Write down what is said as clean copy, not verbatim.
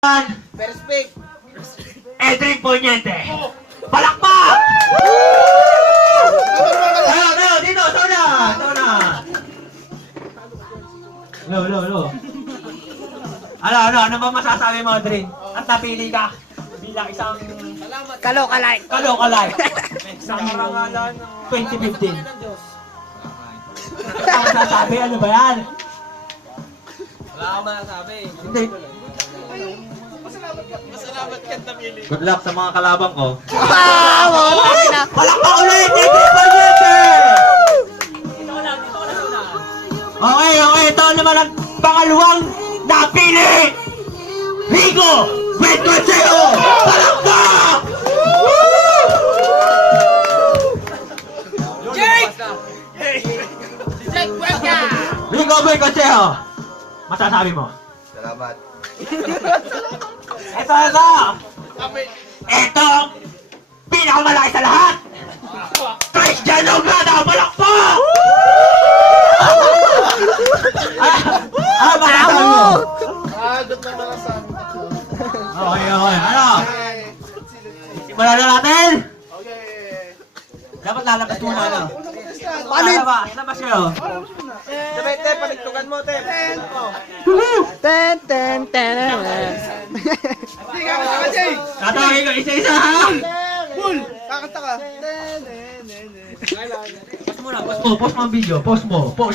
First pick. Edric Poniente. Palakpak! Tayo, dito, Sona! Lo. Ano ba masasabi mo, Edric? At napili ka bilang isang Kalokalay. sa karangalan ng 2015. Ano masasabi? Ano ba yan? Wala akong masasabi. Hindi. Masalamat ka napili. Good luck sa mga kalabang ko. Na. Palakpak ulit! Edric Poniente! Okay. Ito naman ang pangalawang napili! Rico Bencocheo! Palakpak! Jake! Jake Cuenca! Rico Bencocheo! Masasabi mo? Salamat. Ito! Ito ang pinakamalaki sa lahat! Christian Ograda! Palakpak! Masasabi mo? Doon na malasan. Okay. Ano? Simulan na natin? Okay. Dapat lalabas muna, ano? Palit! Labas kayo. Sabay, te, paligtugan mo, te. Ten. Hindi ka ka, Jay! Tatawagin ko isa-isa, ha? Full! Kakanta ka. Pause muna, pause mo ang video. Pause mo.